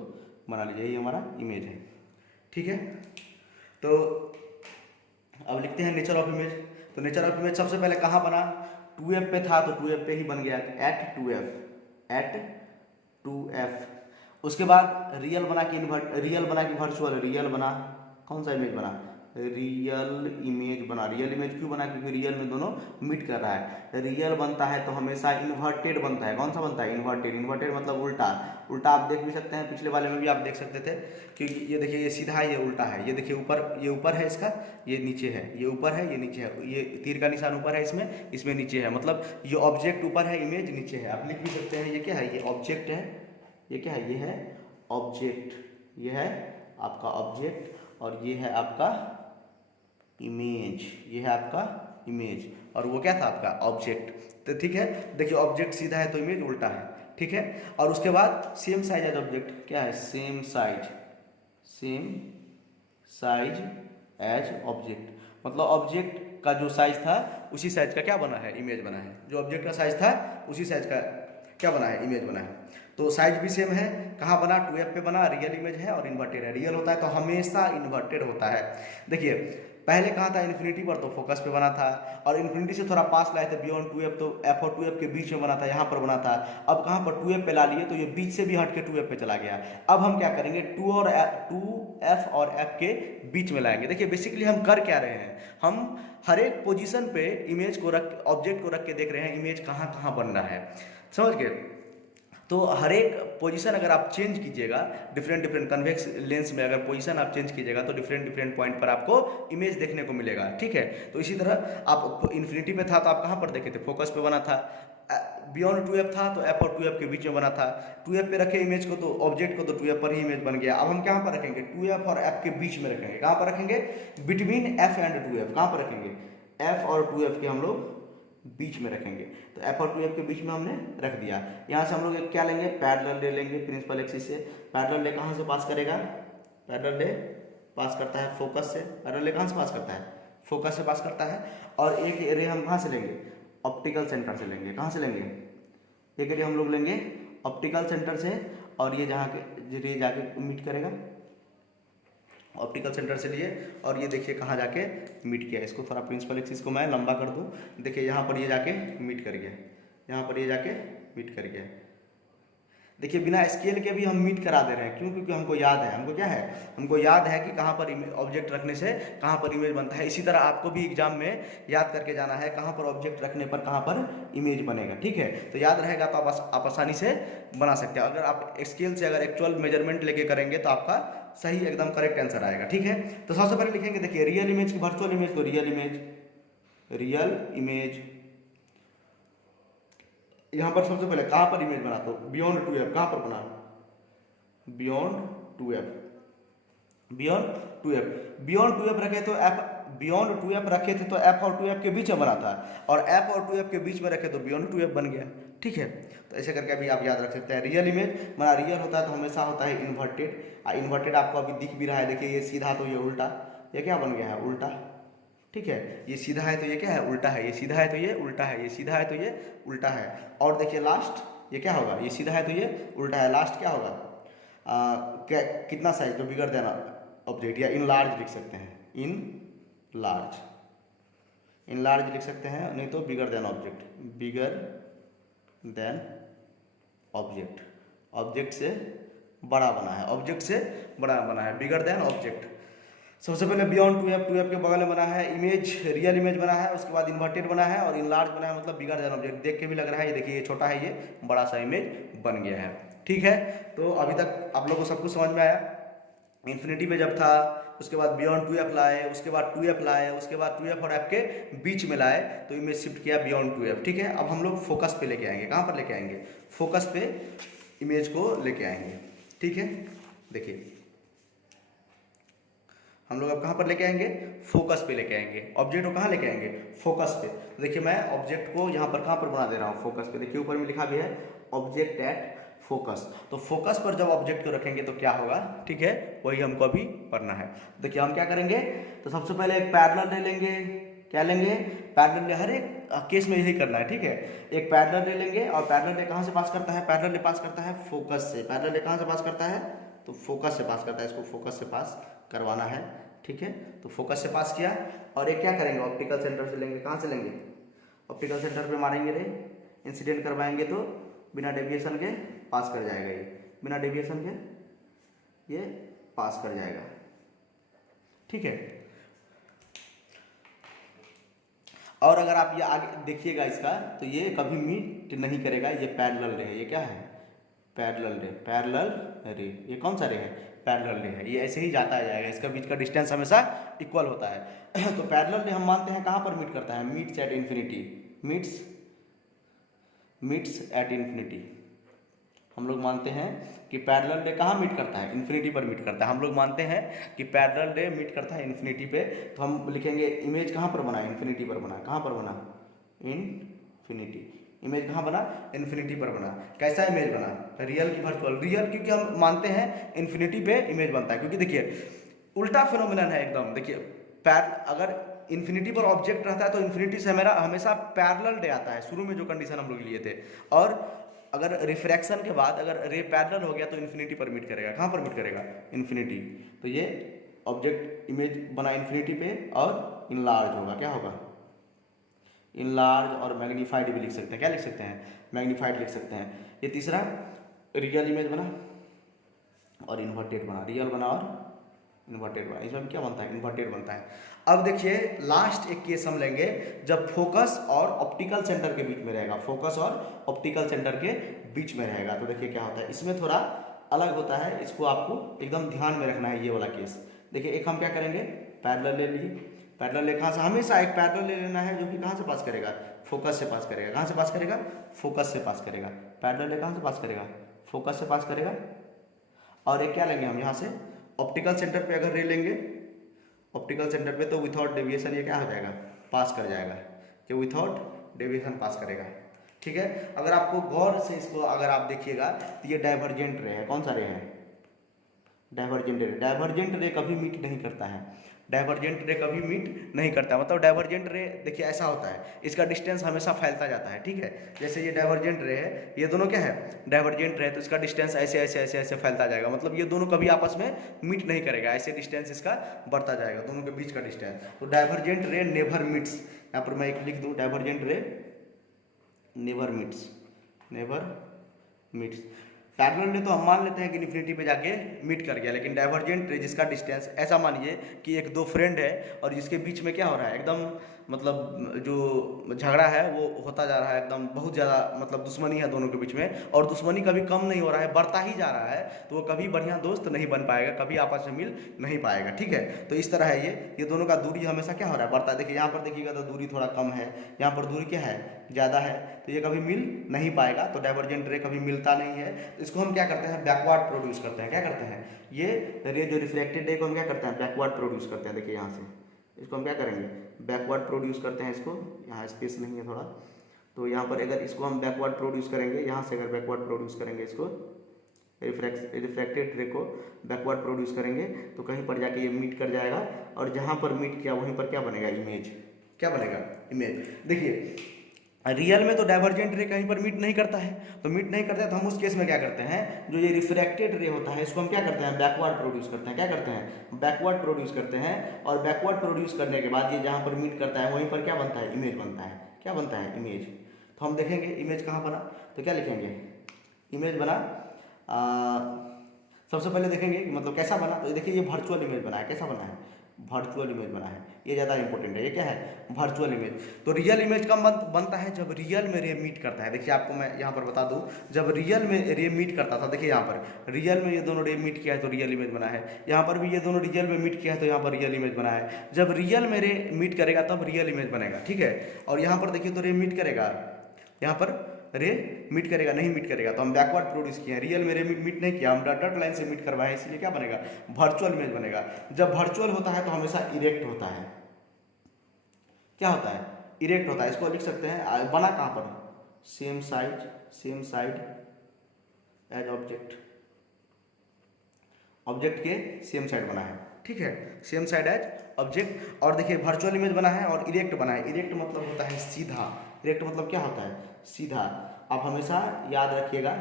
बना लीजिए, यही हमारा इमेज है, ठीक है। तो अब लिखते हैं नेचर ऑफ इमेज। तो नेचर ऑफ इमेज सबसे पहले कहाँ बना? 2f पे था तो 2f पे ही बन गया, एट 2f, एट 2f। उसके बाद रियल बना कि रियल बना कि वर्चुअल? रियल बना। कौन सा इमेज बना? रियल इमेज बना। रियल इमेज क्यों बना? क्योंकि रियल में दोनों मीट कर रहा है। रियल बनता है तो हमेशा इन्वर्टेड बनता है। कौन सा बनता है? इन्वर्टेड। इन्वर्टेड मतलब उल्टा। उल्टा आप देख भी सकते हैं, पिछले वाले में भी आप देख सकते थे, क्योंकि ये देखिए ये सीधा है, ये उल्टा है। ये देखिए ऊपर, ये ऊपर है इसका, ये नीचे है, ये ऊपर है, ये नीचे है, ये तीर का निशान ऊपर है इसमें, इसमें नीचे है, मतलब ये ऑब्जेक्ट ऊपर है, इमेज नीचे है। आप लिख भी सकते हैं, ये क्या है? ये ऑब्जेक्ट है। ये क्या है? ये है ऑब्जेक्ट। ये है आपका ऑब्जेक्ट, और ये है आपका इमेज। ये है आपका इमेज, और वो क्या था? आपका ऑब्जेक्ट। तो ठीक है, देखिए ऑब्जेक्ट सीधा है तो इमेज उल्टा है, ठीक है। और उसके बाद सेम साइज एज ऑब्जेक्ट, क्या है? Same size, same size as object, मतलब ऑब्जेक्ट का जो साइज था उसी साइज का क्या बना है? इमेज बना है। जो ऑब्जेक्ट का साइज था उसी साइज का क्या बना है? इमेज बना है। तो साइज भी सेम है। कहाँ बना? 2f पे बना। रियल इमेज है और इन्वर्टेड है। रियल होता है तो हमेशा इन्वर्टेड होता है। देखिए पहले कहाँ था, इन्फिनिटी पर, तो फोकस पे बना था, और इन्फिनिटी से थोड़ा पास लाए थे बियॉन्ड 2f, तो f और 2f के बीच में बना था, यहाँ पर बना था। अब कहाँ पर 2f पे ला लिए, तो ये बीच से भी हट के 2f पे चला गया। अब हम क्या करेंगे, 2f और f के बीच में लाएंगे। देखिए बेसिकली हम कर क्या रहे हैं, हम हर एक पोजीशन पे इमेज को रख, ऑब्जेक्ट को रख के देख रहे हैं इमेज कहाँ कहाँ बन रहा है, समझ गए। तो हर एक पोजीशन अगर आप चेंज कीजिएगा, डिफरेंट डिफरेंट कन्वेक्स लेंस में अगर पोजीशन आप चेंज कीजिएगा तो डिफरेंट डिफरेंट पॉइंट पर आपको इमेज देखने को मिलेगा, ठीक है। तो इसी तरह आप इन्फिनिटी पे था तो आप कहाँ पर देखे थे, फोकस पे बना था। बियॉन्ड 2f था तो f और 2f के बीच में बना था। 2f पे रखे इमेज को, तो ऑब्जेक्ट को, तो 2f पर ही इमेज बन गया। अब हम कहाँ पर रखेंगे, 2f और f के बीच में रखेंगे। कहाँ पर रखेंगे, बिटवीन f एंड 2f। कहाँ पर रखेंगे, f और 2f के हम लोग बीच में रखेंगे। तो f और 2f के बीच में हमने रख दिया। यहाँ से हम लोग क्या लेंगे, पैरेलल ले लेंगे प्रिंसिपल एक्सिस से। पैरेलल ले कहाँ से पास करेगा, पैरेलल ले पास करता है फोकस से। पैरेलल ले कहाँ से पास करता है, फोकस से पास करता है। और एक रे हम कहाँ से लेंगे, ऑप्टिकल सेंटर से लेंगे। कहाँ से लेंगे, एक रे हम लोग लेंगे ऑप्टिकल सेंटर से, और ये जहाँ के रे जाके मीट करेगा, ऑप्टिकल सेंटर से लिए, और ये देखिए कहाँ जाके मीट किया। इसको थोड़ा प्रिंसिपल एक्सिस को मैं लंबा कर दूँ, देखिए यहाँ पर ये जाके मीट कर गया, यहाँ पर ये जाके मीट कर गया। देखिए बिना स्केल के भी हम मीट करा दे रहे हैं, क्यों, क्योंकि हमको याद है, हमको क्या है, हमको याद है कि कहाँ पर ऑब्जेक्ट रखने से कहाँ पर इमेज बनता है। इसी तरह आपको भी एग्जाम में याद करके जाना है, कहाँ पर ऑब्जेक्ट रखने पर कहाँ पर इमेज बनेगा, ठीक है। तो याद रहेगा तो आप आसानी से बना सकते हैं। अगर आप स्केल से अगर एक्चुअल मेजरमेंट लेके करेंगे तो आपका सही एकदम करेक्ट आंसर आएगा, ठीक है। तो सबसे पहले लिखेंगे, देखिए रियल इमेज की वर्चुअल इमेज, तो रियल इमेज यहाँ पर सबसे पहले कहाँ पर इमेज बना, तो बियॉन्ड 2f। कहाँ पर बना, बियॉन्ड 2f रखे तो f, बियॉन्ड 2f रखे थे तो f और 2f के बीच में बना था, और f और 2f के बीच में रखे तो बियॉन्ड 2f बन गया, ठीक है। तो ऐसे करके अभी आप याद रख सकते हैं। रियल इमेज बना, रियल होता है तो हमेशा होता है इन्वर्टेड, इन्वर्टेड आपको अभी दिख भी रहा है, देखिए ये सीधा तो ये उल्टा, ये क्या बन गया है, उल्टा, ठीक है। ये सीधा है तो ये क्या है, उल्टा है। ये सीधा है तो ये उल्टा है, ये सीधा है तो ये उल्टा है। और देखिए लास्ट ये क्या होगा, ये सीधा है तो ये उल्टा है, लास्ट क्या होगा, कितना साइज, तो बिगर देन ऑब्जेक्ट, या इन लार्ज लिख सकते हैं, इन लार्ज लिख सकते हैं, नहीं तो bigger than object, bigger than object, object से बड़ा बना है, ऑब्जेक्ट से बड़ा बना है, बिगर देन ऑब्जेक्ट। सबसे पहले बियॉन्ड 2f के बगल में बना है इमेज, रियल इमेज बना है, उसके बाद इन्वर्टेड बना है, और इनलार्ज बना है, मतलब बिगर देन ऑब्जेक्ट। देख के भी लग रहा है, ये देखिए ये छोटा है, ये बड़ा सा इमेज बन गया है, ठीक है। तो अभी तक आप लोगों को सब कुछ समझ में आया। इन्फिनिटी पे जब था, उसके बाद बियॉन्ड 2f लाए, उसके बाद 2f लाए, उसके बाद 2f और f के बीच में लाए, तो इमेज शिफ्ट किया बियॉन्ड 2f, ठीक है। अब हम लोग फोकस पे लेके आएंगे। कहाँ पर लेके आएंगे, फोकस पे इमेज को लेके आएंगे, ठीक है। देखिए हम लोग अब कहाँ पर लेके आएंगे, फोकस पे लेके आएंगे। ऑब्जेक्ट को कहाँ लेके आएंगे, फोकस पे। तो देखिए मैं ऑब्जेक्ट को यहाँ पर कहाँ पर बना दे रहा हूँ, फोकस पे। देखिए ऊपर में लिखा भी है ऑब्जेक्ट एट फोकस। तो फोकस पर जब ऑब्जेक्ट को रखेंगे तो क्या होगा, ठीक है, वही हमको अभी पढ़ना है। देखिए हम क्या करेंगे, तो सबसे पहले एक पैरेलल ले लेंगे। क्या लेंगे, पैरेलल ले, हर एक केस में यही करना है, ठीक है। एक पैरेलल ले लेंगे, और पैरेलल ले कहाँ से पास करता है, पैरेलल ले पास करता है फोकस से। पैरेलल ले कहाँ से पास करता है, तो फोकस से पास करता है, इसको फोकस से पास करवाना है, ठीक है। तो फोकस से पास किया, और एक क्या करेंगे, ऑप्टिकल सेंटर से लेंगे। कहाँ से लेंगे, ऑप्टिकल सेंटर पे मारेंगे रे, इंसिडेंट करवाएंगे तो बिना डेविएशन के पास कर जाएगा, ये बिना डेविएशन के ये पास कर जाएगा, ठीक है। और अगर आप ये आगे देखिएगा इसका, तो ये कभी मीट नहीं करेगा, ये पैरेलल रे है। ये क्या है, पैरेलल रे, ये कौन सा रे है, पैरेलल रे है। ये ऐसे ही जाता जाएगा, इसका बीच का डिस्टेंस हमेशा इक्वल होता है। तो पैरेलल रे हम मानते हैं कहाँ पर मीट करता है, meets at infinity, meets at infinity. हम लोग मानते हैं कि पैरेलल रे कहाँ मीट करता है, इन्फिनिटी पर मीट करता है। हम लोग मानते हैं कि पैरेलल रे मीट करता है इन्फिनिटी पे। तो हम लिखेंगे इमेज कहाँ पर बना, इन्फिनिटी पर बना। कहाँ पर बना, इन्फिनिटी। इमेज कहाँ बना, इन्फिनिटी पर बना। कैसा इमेज बना, रियल की वर्चुअल, रियल, क्योंकि हम मानते हैं इन्फिनिटी पे इमेज बनता है। क्योंकि देखिए उल्टा फिनोमिनन है एकदम। देखिए अगर इन्फिनिटी पर ऑब्जेक्ट रहता है तो इन्फिनिटी से मेरा हमेशा पैरेलल रे आता है, शुरू में जो कंडीशन हम लोग लिए थे। और अगर रिफ्रैक्शन के बाद अगर रे पैरेलल हो गया तो इन्फिनिटी पर मीट करेगा। कहाँ पर मीट करेगा, इन्फिनिटी। तो ये ऑब्जेक्ट इमेज बना इन्फिनिटी पे और इनलार्ज होगा, क्या होगा, इनलार्ज, और मैग्नीफाइड भी लिख सकते हैं, क्या लिख सकते हैं, मैग्नीफाइड लिख सकते हैं। ये तीसरा रियल इमेज बना और इन्वर्टेड बना, रियल बना और इन्वर्टेड बना, इसमें क्या बनता है, इन्वर्टेड बनता है। अब देखिए लास्ट एक केस हम लेंगे जब फोकस और ऑप्टिकल सेंटर के बीच में रहेगा, फोकस और ऑप्टिकल सेंटर के बीच में रहेगा। तो देखिए क्या होता है, इसमें थोड़ा अलग होता है, इसको आपको एकदम ध्यान में रखना है ये वाला केस। देखिए एक हम क्या करेंगे, पैरेलल ले लिए, पैरेलल ले कहाँ से, हमेशा एक पैरेलल ले लेना है जो कि कहाँ से पास करेगा, फोकस से पास करेगा। कहाँ से पास करेगा, फोकस से पास करेगा। पैरेलल ले कहाँ से पास करेगा, फोकस से पास करेगा। और एक क्या लेंगे हम यहाँ से, ऑप्टिकल सेंटर पे अगर रे लेंगे, ऑप्टिकल सेंटर पे, तो विथआउट डेविएशन ये क्या हो जाएगा, पास कर जाएगा, कि विथआउट डेविएशन पास करेगा। ठीक है, अगर आपको गौर से इसको अगर आप देखिएगा तो ये डाइवर्जेंट रे है, कौन सा रे है, डाइवर्जेंट रे। डाइवर्जेंट रे कभी मीट नहीं करता है, डाइवर्जेंट रे कभी मीट नहीं करता, मतलब डाइवर्जेंट रे देखिए ऐसा होता है, इसका डिस्टेंस हमेशा फैलता जाता है। ठीक है, जैसे ये डाइवर्जेंट रे है, ये दोनों क्या है, डाइवर्जेंट रे, तो इसका डिस्टेंस ऐसे ऐसे ऐसे ऐसे फैलता जाएगा, मतलब ये दोनों कभी आपस में मीट नहीं करेगा, ऐसे डिस्टेंस इसका बढ़ता जाएगा, दोनों के बीच का डिस्टेंस। तो डाइवर्जेंट रे नेवर मीट्स, यहाँ पर मैं एक लिख दूँ, डाइवर्जेंट रे never meets, never meets. Parallel रे तो हम मान लेते हैं कि इन्फिनिटी पे जाके मीट कर गया, लेकिन डाइवर्जेंट रे जिसका डिस्टेंस, ऐसा मानिए कि एक दो फ्रेंड है और जिसके बीच में क्या हो रहा है, एकदम मतलब जो झगड़ा है वो होता जा रहा है, एकदम बहुत ज़्यादा मतलब दुश्मनी है दोनों के बीच में, और दुश्मनी कभी कम नहीं हो रहा है, बढ़ता ही जा रहा है, तो वो कभी बढ़िया दोस्त नहीं बन पाएगा, कभी आपस में मिल नहीं पाएगा। ठीक है, तो इस तरह है ये दोनों का दूरी हमेशा क्या हो रहा है, बढ़ता है। देखिए यहाँ पर देखिएगा तो दूरी थोड़ा कम है, यहाँ पर दूरी क्या है, ज़्यादा है, तो ये कभी मिल नहीं पाएगा, तो डाइवर्जेंट रे कभी मिलता नहीं है। तो इसको हम क्या करते हैं, बैकवर्ड प्रोड्यूस करते हैं। क्या करते हैं, ये रे जो रिफ्लेक्टेड रे को हम क्या करते हैं, बैकवर्ड प्रोड्यूस करते हैं। देखिए यहाँ से इसको हम क्या करेंगे, बैकवर्ड प्रोड्यूस करते हैं इसको, यहाँ स्पेस नहीं है थोड़ा, तो यहाँ पर अगर इसको हम बैकवर्ड प्रोड्यूस करेंगे, यहाँ से अगर बैकवर्ड प्रोड्यूस करेंगे इसको, रिफ्लेक्टेड रे को बैकवर्ड प्रोड्यूस करेंगे, तो कहीं पर जाके ये मीट कर जाएगा, और जहाँ पर मीट किया वहीं पर क्या बनेगा, इमेज, क्या बनेगा, इमेज। देखिए रियल में तो डाइवर्जेंट रे कहीं पर मीट नहीं करता है, तो मीट नहीं करता है तो हम उस केस में क्या करते हैं, जो ये रिफ्रैक्टेड रे होता है इसको हम क्या करते हैं, बैकवर्ड प्रोड्यूस करते हैं। क्या करते हैं, बैकवर्ड प्रोड्यूस करते हैं, और बैकवर्ड प्रोड्यूस करने के बाद ये जहाँ पर मीट करता है वहीं पर क्या बनता है, इमेज बनता है। क्या बनता है, इमेज। तो हम देखेंगे इमेज कहाँ बना, तो क्या लिखेंगे, इमेज बना। सबसे पहले देखेंगे कि मतलब कैसा बना, तो देखिए ये वर्चुअल इमेज बना है, कैसा बना है, वर्चुअल इमेज बना है, ये ज़्यादा इंपॉर्टेंट है। ये क्या है, वर्चुअल इमेज। तो रियल इमेज कब बनता है, जब रियल में रे मीट करता है। देखिए आपको मैं यहाँ पर बता दूँ, जब रियल में रे मीट करता था, देखिए यहाँ पर रियल में ये दोनों रे मीट किया है तो रियल इमेज बना है, यहाँ पर भी ये दोनों रियल में मीट किया है तो यहाँ पर रियल इमेज बना है। जब रियल में रे मीट करेगा तब रियल इमेज बनेगा। ठीक है, और यहाँ पर देखिए तो रे मीट करेगा, यहाँ पर रे मीट करेगा, नहीं मीट करेगा, तो हम बैकवर्ड प्रोड्यूस किए हैं। रियल में रे मीट नहीं किया, हम डॉट लाइन से मीट करवाए, इसलिए क्या बनेगा, वर्चुअल इमेज बनेगा। जब वर्चुअल होता है तो हमेशा इरेक्ट होता है। क्या होता है, इरेक्ट होता है। इसको लिख सकते हैं, बना कहाँ पर, same side as object, object के सेम साइड बना है। ठीक है, सेम साइड एज ऑब्जेक्ट। और देखिए वर्चुअल इमेज बना है और इरेक्ट बना है। इरेक्ट मतलब होता है सीधा, इरेक्ट मतलब क्या होता है, सीधा। आप हमेशा याद रखिएगा,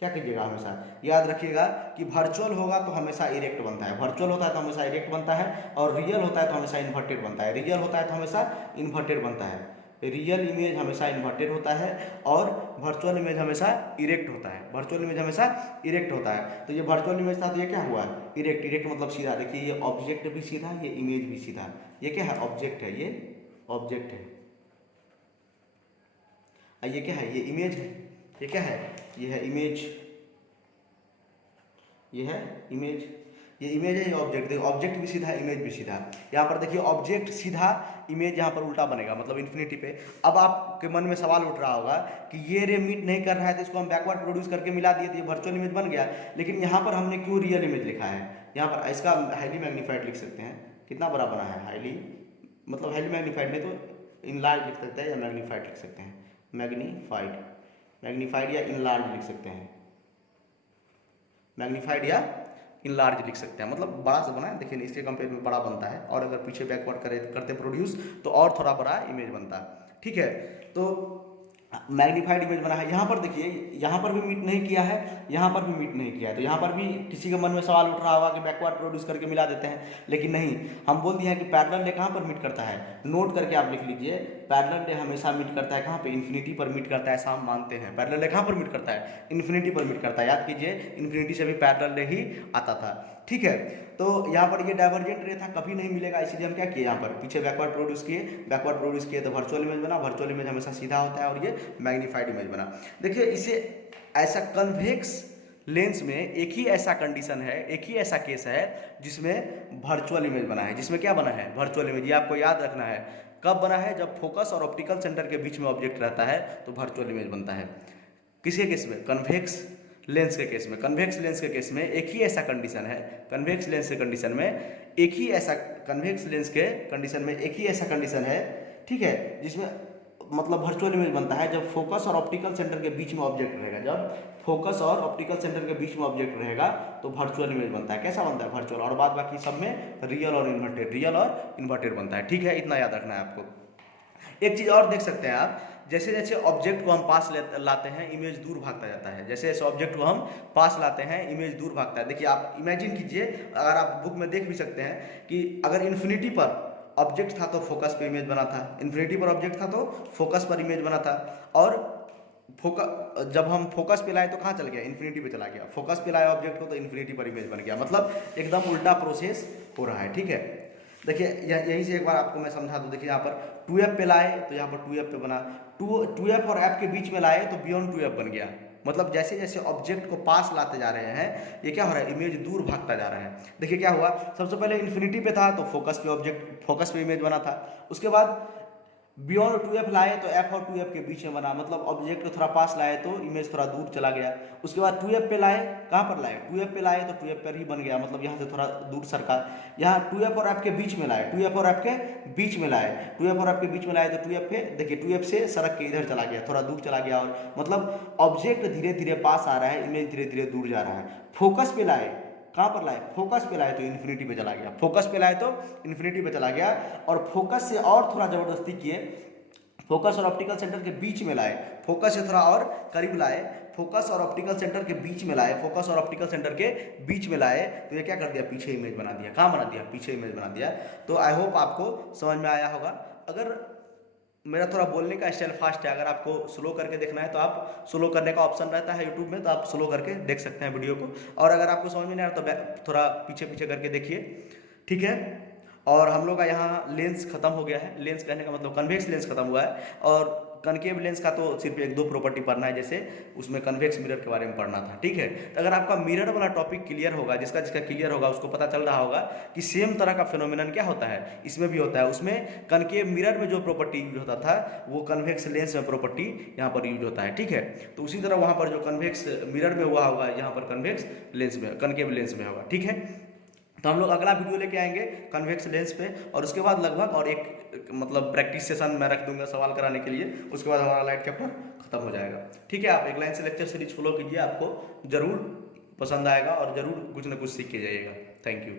क्या कीजिएगा, हमेशा याद रखिएगा कि वर्चुअल होगा तो हमेशा इरेक्ट बनता है, वर्चुअल होता है तो हमेशा इरेक्ट बनता है, और रियल होता है तो हमेशा इन्वर्टेड बनता है, रियल होता है तो हमेशा इन्वर्टेड बनता है। रियल इमेज हमेशा इन्वर्टेड होता है और वर्चुअल इमेज हमेशा इरेक्ट होता है, वर्चुअल इमेज हमेशा इरेक्ट होता है। तो ये वर्चुअल इमेज था तो ये क्या हुआ, इरेक्ट। इरेक्ट मतलब सीधा। देखिए ये ऑब्जेक्ट भी सीधा, ये इमेज भी सीधा। ये क्या है, ऑब्जेक्ट है, ये ऑब्जेक्ट है, ये क्या है, ये इमेज है। ये क्या है, ये है इमेज, ये है इमेज, ये इमेज है, ये ऑब्जेक्ट। देखो ऑब्जेक्ट भी सीधा, इमेज भी सीधा। यहाँ पर देखिए ऑब्जेक्ट सीधा, इमेज यहाँ पर उल्टा बनेगा, मतलब इन्फिनिटी पे। अब आपके मन में सवाल उठ रहा होगा कि ये रे मीट नहीं कर रहा है तो इसको हम बैकवर्ड प्रोड्यूस करके मिला दिए तो ये वर्चुअल इमेज बन गया, लेकिन यहाँ पर हमने क्यों रियल इमेज लिखा है। यहाँ पर इसका हाईली मैग्नीफाइड लिख सकते हैं, कितना बड़ा बना है, हाईली मतलब हाईली मैग्नीफाइड नहीं तो इनलार्ज लिख सकते हैं, या मैग्नीफाइड लिख सकते हैं, मैग्नीफाइड या इनलार्ज लिख सकते हैं, मैग्नीफाइड या इनलार्ज लिख सकते हैं, मतलब बड़ा सा बना है। देखिए इसके कंपेयर में बड़ा बनता है, और अगर पीछे बैकवर्ड करते प्रोड्यूस तो और थोड़ा बड़ा इमेज बनता है। ठीक है, तो मैग्नीफाइड इमेज बना है। यहाँ पर देखिए, यहाँ पर भी मीट नहीं किया है, यहाँ पर भी मीट नहीं किया है, तो यहाँ पर भी किसी के मन में सवाल उठ रहा होगा कि बैकवर्ड प्रोड्यूस करके मिला देते हैं, लेकिन नहीं, हम बोल दिए हैं कि पैरेलल रे कहाँ पर मीट करता है, नोट करके आप लिख लीजिए, पैरेलल रे हमेशा मीट करता है कहाँ पे, इन्फिनिटी पर मीट करता है, ऐसा हम मानते हैं। पैरेलल रे कहाँ पर मीट करता है, इन्फिनिटी पर मीट करता है, याद कीजिए इन्फिनिटी से भी पैरेलल रे ही आता था, ठीक है। तो यहाँ पर ये डाइवर्जेंट रे था, कभी नहीं मिलेगा, इसीलिए हम क्या किए, यहाँ पर पीछे बैकवर्ड प्रोड्यूस किए, बैकवर्ड प्रोड्यूस किए तो वर्चुअल इमेज बना, वर्चुअल इमेज हमेशा सीधा होता है, और ये मैग्नीफाइड इमेज बना। देखिए इसे ऐसा कन्वेक्स लेंस में एक ही ऐसा कंडीशन है, एक ही ऐसा केस है जिसमें वर्चुअल इमेज बना है, जिसमें क्या बना है, वर्चुअल इमेज। ये आपको याद रखना है, कब बना है, जब फोकस और ऑप्टिकल सेंटर के बीच में ऑब्जेक्ट रहता है तो वर्चुअल इमेज बनता है। किसके केस में, कन्वेक्स लेंस के केस में। कन्वेक्स लेंस के केस में एक ही ऐसा कंडीशन है, कन्वेक्स लेंस के कंडीशन में एक ही ऐसा, कन्वेक्स लेंस के कंडीशन में एक ही ऐसा कंडीशन है, ठीक है, जिसमें मतलब वर्चुअल इमेज बनता है जब फोकस और ऑप्टिकल सेंटर के बीच में ऑब्जेक्ट रहेगा, जब फोकस और ऑप्टिकल सेंटर के बीच में ऑब्जेक्ट रहेगा तो वर्चुअल इमेज बनता है। कैसा बनता है, वर्चुअल, और बाद बाकी सब में रियल और इन्वर्टेड, रियल और इन्वर्टेड बनता है, ठीक है, इतना याद रखना है आपको। एक चीज़ और देख सकते हैं आप, जैसे जैसे ऑब्जेक्ट को हम पास लाते हैं इमेज दूर भागता जाता है, जैसे जैसे ऑब्जेक्ट को हम पास लाते हैं इमेज दूर भागता है। देखिए आप इमेजिन कीजिए, अगर आप बुक में देख भी सकते हैं कि अगर इन्फिनिटी पर ऑब्जेक्ट था तो फोकस पे इमेज बना था, इन्फिनिटी पर ऑब्जेक्ट था तो फोकस पर इमेज बना था, और जब हम फोकस पे लाए तो कहाँ चल गया, इन्फिनिटी पे चला गया, फोकस पे लाए ऑब्जेक्ट को तो इन्फिनिटी पर इमेज बन गया, मतलब एकदम उल्टा प्रोसेस हो रहा है, ठीक है। देखिए यहीं से एक बार आपको मैं समझा दूँ, देखिए यहाँ पर 2f पे लाए तो यहाँ पर 2f पे बना, 2f और f के बीच में लाए तो बियॉन्ड 2f बन गया, मतलब जैसे जैसे ऑब्जेक्ट को पास लाते जा रहे हैं ये क्या हो रहा है, इमेज दूर भागता जा रहा है। देखिए क्या हुआ, सबसे पहले इन्फिनिटी पे था तो फोकस पे ऑब्जेक्ट, फोकस पे इमेज बना था, उसके बाद बियॉन्ड 2f लाए तो f और 2f के बीच में बना, मतलब ऑब्जेक्ट को थोड़ा पास लाए तो इमेज थोड़ा दूर चला गया। उसके बाद 2f पे लाए, कहाँ पर लाए, 2f पे लाए तो 2f पर ही बन गया, मतलब यहाँ से थोड़ा दूर सरका। यहाँ 2f और f के बीच में लाए, 2f और f के बीच में लाए, 2f और f के बीच में लाए तो 2f पे, देखिए 2f से सड़क के इधर चला गया, थोड़ा दूर चला गया, और मतलब ऑब्जेक्ट धीरे धीरे पास आ रहा है, इमेज धीरे धीरे दूर जा रहा है। फोकस पे लाए, कहाँ पर लाए, फोकस पे लाए तो इन्फिनिटी पे चला गया, फोकस पे लाए तो इन्फिनिटी पे चला गया, और फोकस से और थोड़ा जबरदस्ती किए, फोकस और ऑप्टिकल सेंटर के बीच में लाए, फोकस से थोड़ा और करीब लाए, फोकस और ऑप्टिकल सेंटर के बीच में लाए, फोकस और ऑप्टिकल सेंटर के बीच में लाए तो ये क्या कर दिया, पीछे इमेज बना दिया, कहाँ बना दिया, पीछे इमेज बना दिया। तो आई होप आपको समझ में आया होगा। अगर मेरा थोड़ा बोलने का स्टाइल फास्ट है, अगर आपको स्लो करके देखना है तो आप स्लो करने का ऑप्शन रहता है यूट्यूब में, तो आप स्लो करके देख सकते हैं वीडियो को, और अगर आपको समझ में नहीं आ रहा तो थोड़ा पीछे पीछे करके देखिए, ठीक है। और हम लोग का यहाँ लेंस खत्म हो गया है, लेंस कहने का मतलब कन्वेक्स लेंस खत्म हुआ है, और कनकेव लेंस का तो सिर्फ एक दो प्रॉपर्टी पढ़ना है, जैसे उसमें कन्वेक्स मिरर के बारे में पढ़ना था, ठीक है। तो अगर आपका मिरर वाला टॉपिक क्लियर होगा, जिसका जिसका क्लियर होगा उसको पता चल रहा होगा कि सेम तरह का फिनोमिनन क्या होता है, इसमें भी होता है। उसमें कनकेव मिरर में जो प्रॉपर्टी यूज होता था वो कन्वेक्स लेंस में प्रॉपर्टी यहाँ पर यूज होता है, ठीक है। तो उसी तरह वहाँ पर जो कन्वेक्स मिरर में हुआ होगा यहाँ पर कन्वेक्स लेंस में, कनकेव लेंस में होगा, ठीक है। तो हम लोग अगला वीडियो लेके आएंगे कन्वेक्स लेंस पे, और उसके बाद लगभग और एक मतलब प्रैक्टिस सेशन मैं रख दूंगा सवाल कराने के लिए, उसके बाद हमारा लाइट चैप्टर खत्म हो जाएगा, ठीक है। आप एक लाइन से लेक्चर सीरीज फॉलो कीजिए, आपको जरूर पसंद आएगा और जरूर कुछ ना कुछ सीख के जाइएगा। Thank you.